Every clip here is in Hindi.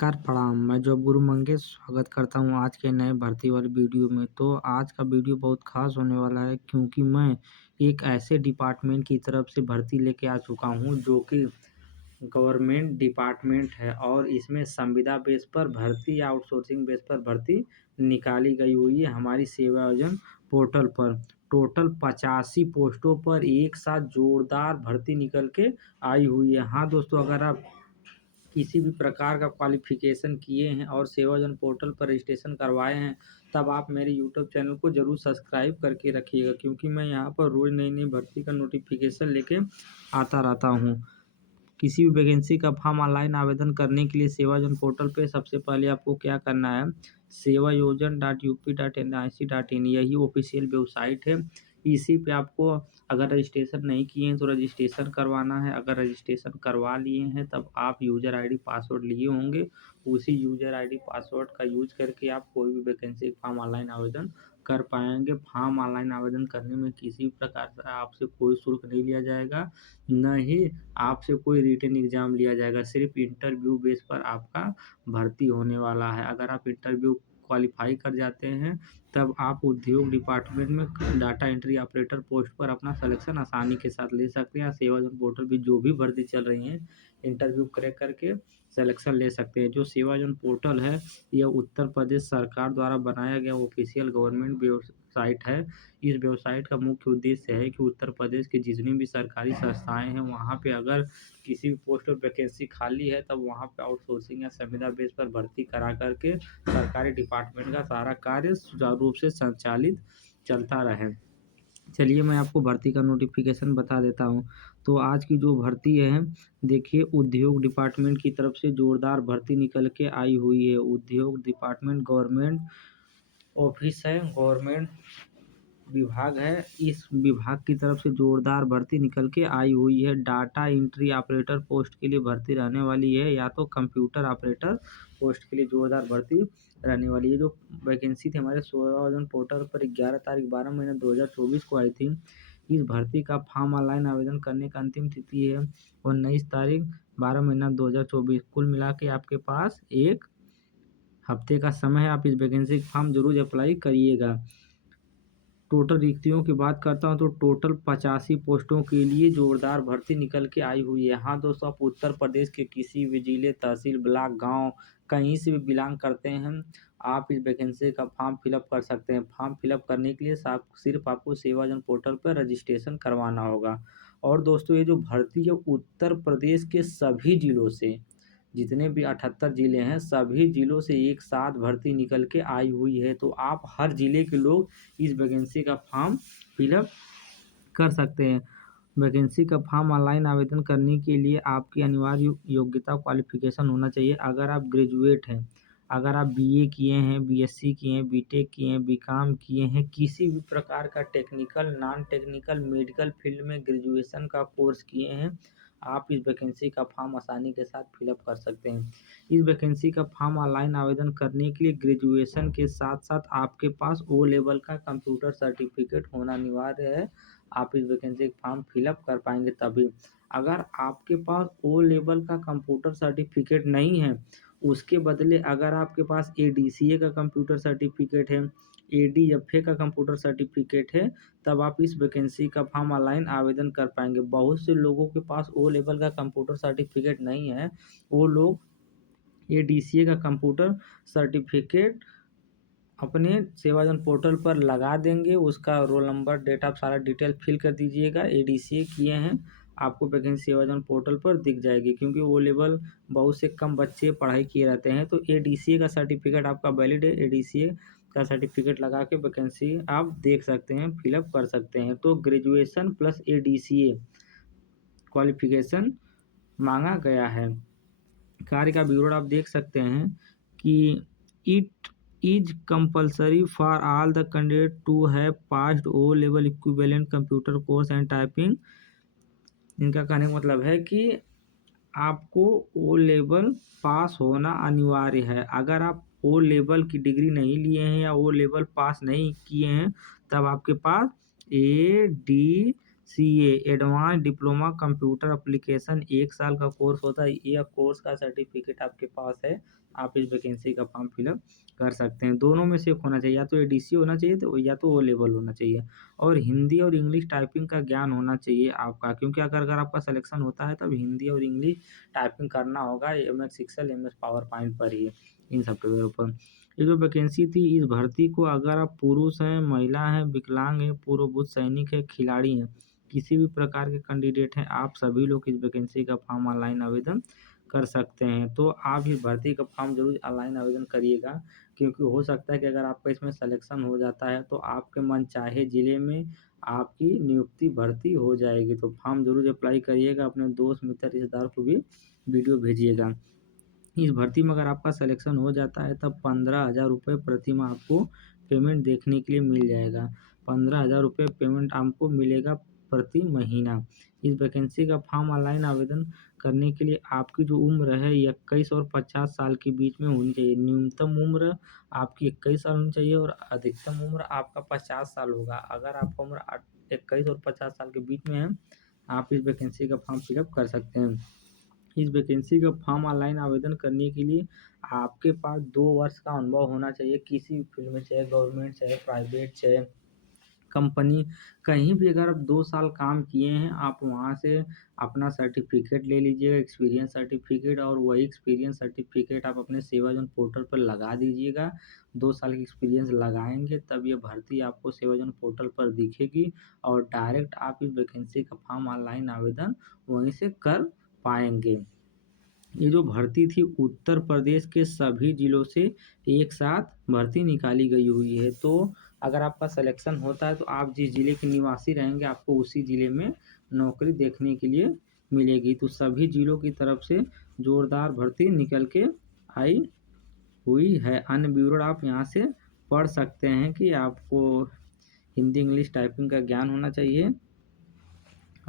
नमस्कार प्रणाम। मैं जॉब गुरु मंगेश स्वागत करता हूँ आज के नए भर्ती वाले वीडियो में। तो आज का वीडियो बहुत खास होने वाला है क्योंकि मैं एक ऐसे डिपार्टमेंट की तरफ से भर्ती लेके आ चुका हूँ जो कि गवर्नमेंट डिपार्टमेंट है और इसमें संविदा बेस पर भर्ती या आउटसोर्सिंग बेस पर भर्ती निकाली गई हुई है हमारी सेवा योजना पोर्टल पर। टोटल 85 पोस्टों पर एक साथ जोरदार भर्ती निकल के आई हुई है। हाँ दोस्तों, अगर आप किसी भी प्रकार का क्वालिफ़िकेशन किए हैं और सेवाजन पोर्टल पर रजिस्ट्रेशन करवाए हैं, तब आप मेरे यूट्यूब चैनल को ज़रूर सब्सक्राइब करके रखिएगा क्योंकि मैं यहाँ पर रोज़ नई-नई भर्ती का नोटिफ़िकेशन लेके आता रहता हूँ। किसी भी वैकेंसी का फॉर्म ऑनलाइन आवेदन करने के लिए सेवाजन पोर्टल पे सबसे पहले आपको क्या करना है, sevayojan.up.nic.in यही ऑफिशियल वेबसाइट है। इसी पे आपको अगर रजिस्ट्रेशन नहीं किए हैं तो रजिस्ट्रेशन करवाना है। अगर रजिस्ट्रेशन करवा लिए हैं तब आप यूज़र आईडी पासवर्ड लिए होंगे, उसी यूज़र आईडी पासवर्ड का यूज करके आप कोई भी वैकेंसी फॉर्म ऑनलाइन आवेदन कर पाएंगे। फॉर्म ऑनलाइन आवेदन करने में किसी भी प्रकार से आपसे कोई शुल्क नहीं लिया जाएगा, न ही आपसे कोई रिटन एग्ज़ाम लिया जाएगा। सिर्फ इंटरव्यू बेस पर आपका भर्ती होने वाला है। अगर आप इंटरव्यू क्वालिफ़ाई कर जाते हैं तब आप उद्योग डिपार्टमेंट में डाटा एंट्री ऑपरेटर पोस्ट पर अपना सिलेक्शन आसानी के साथ ले सकते हैं। सेवाजन पोर्टल पे जो भी भर्ती चल रही हैं, इंटरव्यू क्रैक करके सिलेक्शन ले सकते हैं। जो सेवाजन पोर्टल है, यह उत्तर प्रदेश सरकार द्वारा बनाया गया ऑफिशियल गवर्नमेंट वेबसाइट है। इस वेबसाइट का मुख्य उद्देश्य है कि उत्तर प्रदेश की जितनी भी सरकारी संस्थाएँ हैं, वहाँ पे अगर किसी भी पोस्ट पर वैकेंसी खाली है तब वहाँ पे आउटसोर्सिंग या संविदा बेस पर भर्ती करा करके सरकारी डिपार्टमेंट का सारा कार्य सुचारू रूप से संचालित चलता रहे। चलिए मैं आपको भर्ती का नोटिफिकेशन बता देता हूँ। तो आज की जो भर्ती है, देखिए उद्योग डिपार्टमेंट की तरफ से जोरदार भर्ती निकल के आई हुई है। उद्योग डिपार्टमेंट गवर्नमेंट ऑफिस है, गवर्नमेंट विभाग है। इस विभाग की तरफ से जोरदार भर्ती निकल के आई हुई है। डाटा एंट्री ऑपरेटर पोस्ट के लिए भर्ती रहने वाली है या तो कंप्यूटर ऑपरेटर पोस्ट के लिए जोरदार भर्ती रहने वाली है। जो वैकेंसी थी हमारे सेवायोजन पोर्टल पर 11 तारीख 12 महीने 2024 को आई थी। इस भर्ती का फॉर्म ऑनलाइन आवेदन करने का अंतिम तिथि है 19 तारीख 12 महीना 2024। कुल मिला के आपके पास एक हफ्ते का समय है। आप इस वैकेंसी का फॉर्म जरूर अप्लाई करिएगा। टोटल रिक्तियों की बात करता हूँ तो टोटल 85 पोस्टों के लिए जोरदार भर्ती निकल के आई हुई है। हाँ दोस्तों, आप उत्तर प्रदेश के किसी भी जिले, तहसील, ब्लॉक, गांव कहीं से भी बिलोंग करते हैं, आप इस वैकेंसी का फॉर्म फिलअप कर सकते हैं। फॉर्म फिलअप करने के लिए सिर्फ आपको सेवाजन पोर्टल पर रजिस्ट्रेशन करवाना होगा। और दोस्तों, ये जो भर्ती है उत्तर प्रदेश के सभी जिलों से, जितने भी 78 ज़िले हैं, सभी ज़िलों से एक साथ भर्ती निकल के आई हुई है। तो आप हर ज़िले के लोग इस वैकेंसी का फॉर्म फिलअप कर सकते हैं। वैकेंसी का फॉर्म ऑनलाइन आवेदन करने के लिए आपकी अनिवार्य योग्यता क्वालिफिकेशन होना चाहिए। अगर आप ग्रेजुएट हैं, अगर आप बीए किए हैं, बीएससी किए हैं, बीटेक किए हैं, बीकॉम किए हैं, किसी भी प्रकार का technical, non technical, medical field में ग्रेजुएशन का कोर्स किए हैं, आप इस वैकेंसी का फॉर्म आसानी के साथ फिलअप कर सकते हैं। इस वैकेंसी का फॉर्म ऑनलाइन आवेदन करने के लिए ग्रेजुएशन के साथ साथ आपके पास ओ लेवल का कंप्यूटर सर्टिफिकेट होना अनिवार्य है। आप इस वैकेंसी का फॉर्म फिलअप कर पाएंगे तभी। अगर आपके पास ओ लेवल का कंप्यूटर सर्टिफिकेट नहीं है, उसके बदले अगर आपके पास एडीसीए का कंप्यूटर सर्टिफिकेट है, एडीएफए का कंप्यूटर सर्टिफिकेट है, तब आप इस वैकेंसी का फॉर्म ऑनलाइन आवेदन कर पाएंगे। बहुत से लोगों के पास ओ लेवल का कंप्यूटर सर्टिफिकेट नहीं है, वो लोग एडीसीए का कंप्यूटर सर्टिफिकेट अपने सेवाजन पोर्टल पर लगा देंगे। उसका रोल नंबर, डेट ऑफ, सारा डिटेल फिल कर दीजिएगा। एडीसीए किए हैं, आपको वैकेंसी सेवाजन पोर्टल पर दिख जाएगी क्योंकि वो लेवल बहुत से कम बच्चे पढ़ाई किए रहते हैं। तो एडीसीए का सर्टिफिकेट आपका वैलिड है, एडीसीए का सर्टिफिकेट लगा के वैकेंसी आप देख सकते हैं, फिलअप कर सकते हैं। तो ग्रेजुएशन प्लस एडीसीए क्वालिफिकेशन मांगा गया है। कार्य का विवरण आप देख सकते हैं कि it is compulsory for all the candidate to have passed O level equivalent computer course and typing. इनका कहने का मतलब है कि आपको ओ लेवल पास होना अनिवार्य है। अगर आप ओ लेवल की डिग्री नहीं लिए हैं या ओ लेवल पास नहीं किए हैं, तब आपके पास ADCA advance diploma computer application 1 साल का कोर्स होता है। यह कोर्स का सर्टिफिकेट आपके पास है आप इस वैकेंसी का फॉर्म फिलअप कर सकते हैं। दोनों में से एक होना चाहिए, या तो एडीसी होना चाहिए तो या तो ओ लेवल होना चाहिए, और हिंदी और इंग्लिश टाइपिंग का ज्ञान होना चाहिए आपका, क्योंकि अगर आपका सिलेक्शन होता है तब हिंदी और इंग्लिश टाइपिंग करना होगा MS Excel, MS power point पर ही, इन सॉफ्टवेयर पर। ये जो वैकेंसी थी, इस भर्ती को अगर आप पुरुष हैं, महिला हैं, विकलांग हैं, पूर्वभूत सैनिक हैं, खिलाड़ी हैं, किसी भी प्रकार के कैंडिडेट हैं, आप सभी लोग इस वैकेंसी का फॉर्म ऑनलाइन आवेदन कर सकते हैं। तो आप इस भर्ती का फॉर्म ज़रूर ऑनलाइन आवेदन करिएगा, क्योंकि हो सकता है कि अगर आपका इसमें सिलेक्शन हो जाता है तो आपके मनचाहे ज़िले में आपकी नियुक्ति भर्ती हो जाएगी। तो फॉर्म ज़रूर अप्लाई करिएगा, अपने दोस्त मित्र रिश्तेदार को भी वीडियो भेजिएगा। इस भर्ती में अगर आपका सिलेक्शन हो जाता है तब 15,000 रुपये प्रति माह आपको पेमेंट देखने के लिए मिल जाएगा। 15,000 रुपये पेमेंट आपको मिलेगा प्रति महीना। इस वैकेंसी का फॉर्म ऑनलाइन आवेदन करने के लिए आपकी जो उम्र है 21 और 50 साल के बीच में होनी चाहिए। न्यूनतम उम्र आपकी 21 साल होनी चाहिए और अधिकतम उम्र आपका 50 साल होगा। अगर आपका उम्र 21 और 50 साल के बीच में है, आप इस वैकेंसी का फॉर्म फिलअप कर सकते हैं। इस वैकेंसी का फॉर्म ऑनलाइन आवेदन करने के लिए आपके पास 2 वर्ष का अनुभव होना चाहिए, किसी भी फील्ड में, चाहे गवर्नमेंट, चाहे प्राइवेट, चाहे कंपनी, कहीं भी अगर आप 2 साल काम किए हैं, आप वहाँ से अपना सर्टिफिकेट ले लीजिएगा, एक्सपीरियंस सर्टिफिकेट, और वही एक्सपीरियंस सर्टिफिकेट आप अपने सेवाजन पोर्टल पर लगा दीजिएगा। 2 साल की एक्सपीरियंस लगाएँगे तब ये भर्ती आपको सेवाजन पोर्टल पर दिखेगी, और डायरेक्ट आप इस वैकेंसी का फॉर्म ऑनलाइन आवेदन वहीं से कर पाएँगे। ये जो भर्ती थी उत्तर प्रदेश के सभी ज़िलों से एक साथ भर्ती निकाली गई हुई है। तो अगर आपका सिलेक्शन होता है तो आप जिस ज़िले के निवासी रहेंगे आपको उसी ज़िले में नौकरी देखने के लिए मिलेगी। तो सभी ज़िलों की तरफ से ज़ोरदार भर्ती निकल के आई हुई है। अन्य विवरण आप यहाँ से पढ़ सकते हैं कि आपको हिंदी इंग्लिश टाइपिंग का ज्ञान होना चाहिए,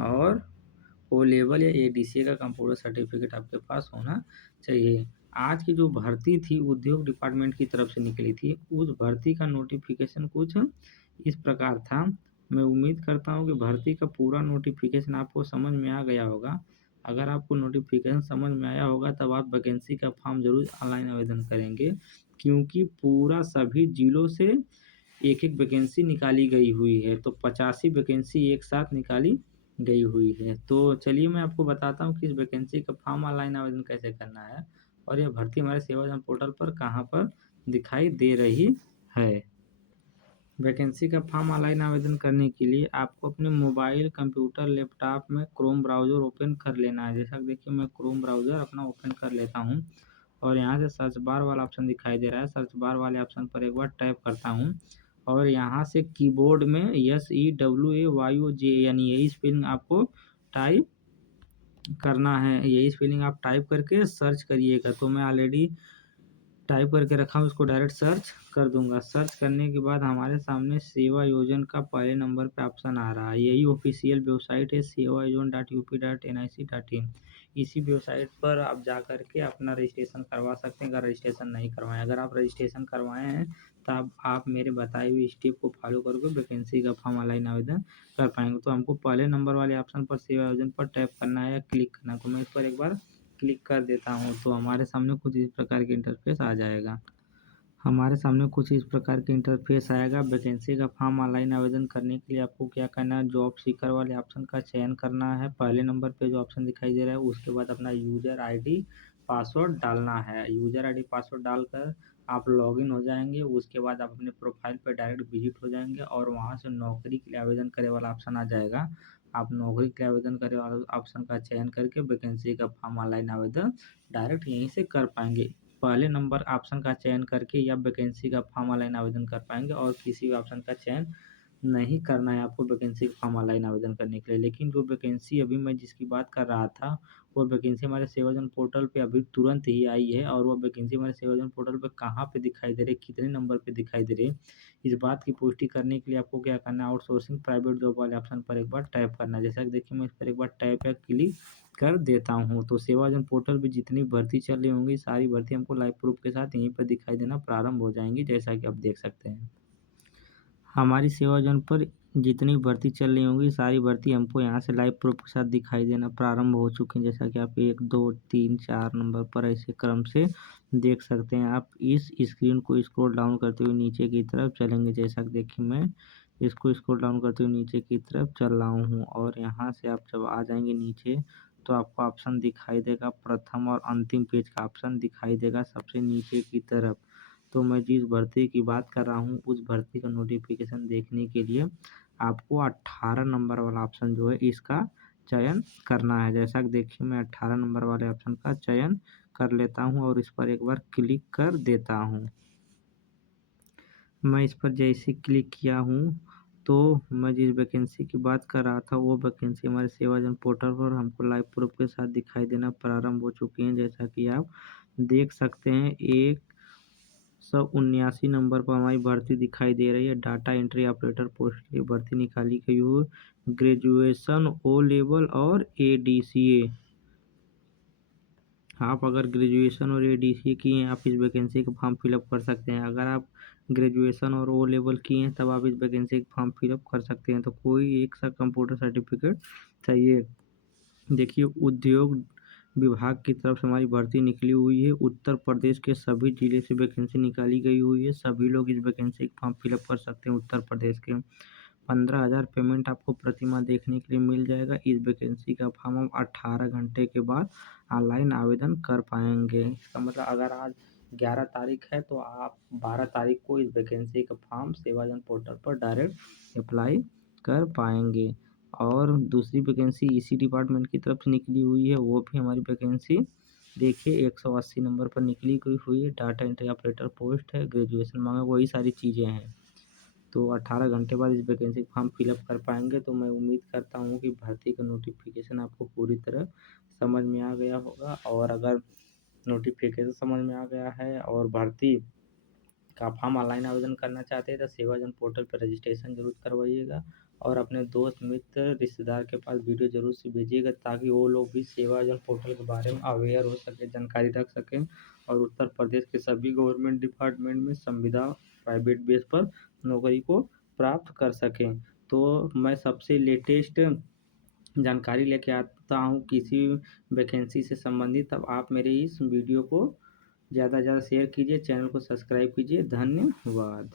और ओ लेवल या एडीसीए का कंप्यूटर सर्टिफिकेट आपके पास होना चाहिए। आज की जो भर्ती थी उद्योग डिपार्टमेंट की तरफ से निकली थी, उस भर्ती का नोटिफिकेशन कुछ इस प्रकार था। मैं उम्मीद करता हूँ कि भर्ती का पूरा नोटिफिकेशन आपको समझ में आ गया होगा। अगर आपको नोटिफिकेशन समझ में आया होगा तब आप वैकेंसी का फॉर्म ज़रूर ऑनलाइन आवेदन करेंगे, क्योंकि पूरा सभी ज़िलों से एक-एक वैकेंसी निकाली गई हुई है। तो 85 वैकेंसी एक साथ निकाली गई हुई है। तो चलिए मैं आपको बताता हूँ कि इस वैकेंसी का फॉर्म ऑनलाइन आवेदन कैसे करना है, और यह भर्ती हमारे सेवाजन पोर्टल पर कहाँ पर दिखाई दे रही है। वैकेंसी का फॉर्म ऑनलाइन आवेदन करने के लिए आपको अपने मोबाइल, कंप्यूटर, लैपटॉप में क्रोम ब्राउज़र ओपन कर लेना है। जैसा कि देखिए मैं क्रोम ब्राउज़र अपना ओपन कर लेता हूँ, और यहाँ से सर्च बार वाला ऑप्शन दिखाई दे रहा है। सर्च बार वाले ऑप्शन पर एक बार टैप करता हूँ, और यहाँ से कीबोर्ड में SEWAYOJ यानी यही स्पेलिंग आपको टाइप करना है। यही स्पेलिंग आप टाइप करके सर्च करिएगा। तो मैं ऑलरेडी टाइप करके रखा हूँ, उसको डायरेक्ट सर्च कर दूंगा। सर्च करने के बाद हमारे सामने सेवा योजन का पहले नंबर पे ऑप्शन आ रहा है। यही ऑफिशियल वेबसाइट है sevayojan.up.nic.in। इसी वेबसाइट पर आप जा कर के अपना रजिस्ट्रेशन करवा सकते हैं, अगर रजिस्ट्रेशन नहीं करवाएं। अगर आप रजिस्ट्रेशन करवाए हैं तब आप मेरे बताए हुए स्टेप को फॉलो करके वैकेंसी का फॉर्म ऑनलाइन आवेदन कर पाएंगे। तो हमको पहले नंबर वाले ऑप्शन पर सेवा योजन पर टैप करना है या क्लिक करना है। तो मैं इस पर एक बार क्लिक कर देता हूँ, तो हमारे सामने कुछ इस प्रकार के इंटरफेस आ जाएगा। हमारे सामने कुछ इस प्रकार के इंटरफेस आएगा। वैकेंसी का फॉर्म ऑनलाइन आवेदन करने के लिए आपको क्या करना है, जॉब सीकर वाले ऑप्शन का चयन करना है। पहले नंबर पे जो ऑप्शन दिखाई दे रहा है उसके बाद अपना यूज़र आईडी पासवर्ड डालना है। यूज़र आईडी पासवर्ड डालकर आप लॉगिन हो जाएंगे। उसके बाद आप अपने प्रोफाइल पर डायरेक्ट विजिट हो जाएंगे, और वहाँ से नौकरी के लिए आवेदन करे वाला ऑप्शन आ जाएगा। आप नौकरी के लिए आवेदन करे वाले ऑप्शन का चयन करके वैकेंसी का फॉर्म ऑनलाइन आवेदन डायरेक्ट यहीं से कर पाएंगे। पहले नंबर ऑप्शन का चयन करके या वैकेंसी का फॉर्म ऑनलाइन आवेदन कर पाएंगे, और किसी भी ऑप्शन का चयन नहीं करना है आपको वैकेंसी का फॉर्म ऑनलाइन आवेदन करने के लिए। लेकिन जो वैकेंसी अभी मैं जिसकी बात कर रहा था, वो वैकेंसी हमारे सेवाजन पोर्टल पे अभी तुरंत ही आई है, और वो वैकेंसी हमारे सेवाजन पोर्टल पे कहाँ पे दिखाई दे रही है, कितने नंबर पे दिखाई दे रही है, इस बात की पुष्टि करने के लिए आपको क्या करना है, आउटसोर्सिंग प्राइवेट जॉब वाले ऑप्शन पर एक बार टैप करना है। जैसा कि देखिए मैं इस पर एक बार टैप या क्लिक कर देता हूँ, तो सेवाजन पोर्टल पे जितनी भर्ती चल रही होंगी सारी भर्ती हमको लाइव प्रूफ के साथ यहीं पर दिखाई देना प्रारंभ हो जाएंगी, जैसा कि आप देख सकते हैं। हमारी सेवाजन पर जितनी भर्ती चल रही होंगी सारी भर्ती हमको यहाँ से लाइव प्रूफ के साथ दिखाई देना प्रारंभ हो चुके हैं। जैसा कि आप 1, 2, 3, 4 नंबर पर ऐसे क्रम से देख सकते हैं। आप इस स्क्रीन को स्क्रॉल डाउन करते हुए नीचे की तरफ चलेंगे। जैसा कि देखिए मैं इसको स्क्रॉल डाउन करते हुए नीचे की तरफ चल रहा हूँ और यहाँ से आप जब आ जाएंगे नीचे तो आपको ऑप्शन दिखाई देगा, प्रथम और अंतिम पेज का ऑप्शन दिखाई देगा सबसे नीचे की तरफ। तो मैं जिस भर्ती की बात कर रहा हूँ उस भर्ती का नोटिफिकेशन देखने के लिए आपको 18 नंबर वाला ऑप्शन जो है इसका चयन करना है। जैसा कि देखिए मैं 18 नंबर वाले ऑप्शन का चयन कर लेता हूँ और इस पर एक बार क्लिक कर देता हूँ। मैं इस पर जैसे क्लिक किया हूँ तो मैं जिस वैकेंसी की बात कर रहा था वो वैकेंसी हमारे सेवाजन पोर्टल पर हमको लाइव प्रूफ के साथ दिखाई देना प्रारंभ हो चुकी हैं। जैसा कि आप देख सकते हैं 179 नंबर पर हमारी भर्ती दिखाई दे रही है। डाटा एंट्री ऑपरेटर पोस्ट की भर्ती निकाली गई हो, ग्रेजुएशन ओ लेवल और ADCA। आप अगर ग्रेजुएशन और ADCA किए हैं आप इस वैकेंसी का फॉर्म फिलअप कर सकते हैं। अगर आप ग्रेजुएशन और ओ लेवल किए हैं तब आप इस वैकेंसी का फॉर्म फिलअप कर सकते हैं। तो कोई एक सा कंप्यूटर सर्टिफिकेट चाहिए। देखिए उद्योग विभाग की तरफ से हमारी भर्ती निकली हुई है। उत्तर प्रदेश के सभी जिले से वैकेंसी निकाली गई हुई है। सभी लोग इस वैकेंसी का फॉर्म फिलअप कर सकते हैं। उत्तर प्रदेश के 15,000 पेमेंट आपको प्रतिमाह देखने के लिए मिल जाएगा। इस वैकेंसी का फॉर्म हम 18 घंटे के बाद ऑनलाइन आवेदन कर पाएंगे। इसका मतलब अगर आज 11 तारीख है तो आप 12 तारीख को इस वैकेंसी का फॉर्म सेवाजन पोर्टल पर डायरेक्ट अप्लाई कर पाएंगे। और दूसरी वैकेंसी इसी डिपार्टमेंट की तरफ से निकली हुई है। वो भी हमारी वैकेंसी देखिए 180 नंबर पर निकली गई हुई है। डाटा एंट्री ऑपरेटर पोस्ट है, ग्रेजुएशन मांगा, वही सारी चीज़ें हैं। तो 18 घंटे बाद इस वैकेंसी फॉर्म फिलअप कर पाएंगे। तो मैं उम्मीद करता हूँ कि भर्ती का नोटिफिकेशन आपको पूरी तरह समझ में आ गया होगा। और अगर नोटिफिकेशन समझ में आ गया है और भर्ती का फॉर्म ऑनलाइन आवेदन करना चाहते हैं तो सेवाजन पोर्टल पर रजिस्ट्रेशन जरूर करवाइएगा और अपने दोस्त मित्र रिश्तेदार के पास वीडियो जरूर से भेजिएगा ताकि वो लोग भी सेवाजन पोर्टल के बारे में अवेयर हो सके, जानकारी रख सकें और उत्तर प्रदेश के सभी गवर्नमेंट डिपार्टमेंट में संविदा प्राइवेट बेस पर नौकरी को प्राप्त कर सकें। तो मैं सबसे लेटेस्ट जानकारी लेके आता हूँ किसी वैकेंसी से संबंधित। तब आप मेरे इस वीडियो को ज़्यादा से ज़्यादा शेयर कीजिए, चैनल को सब्सक्राइब कीजिए। धन्यवाद।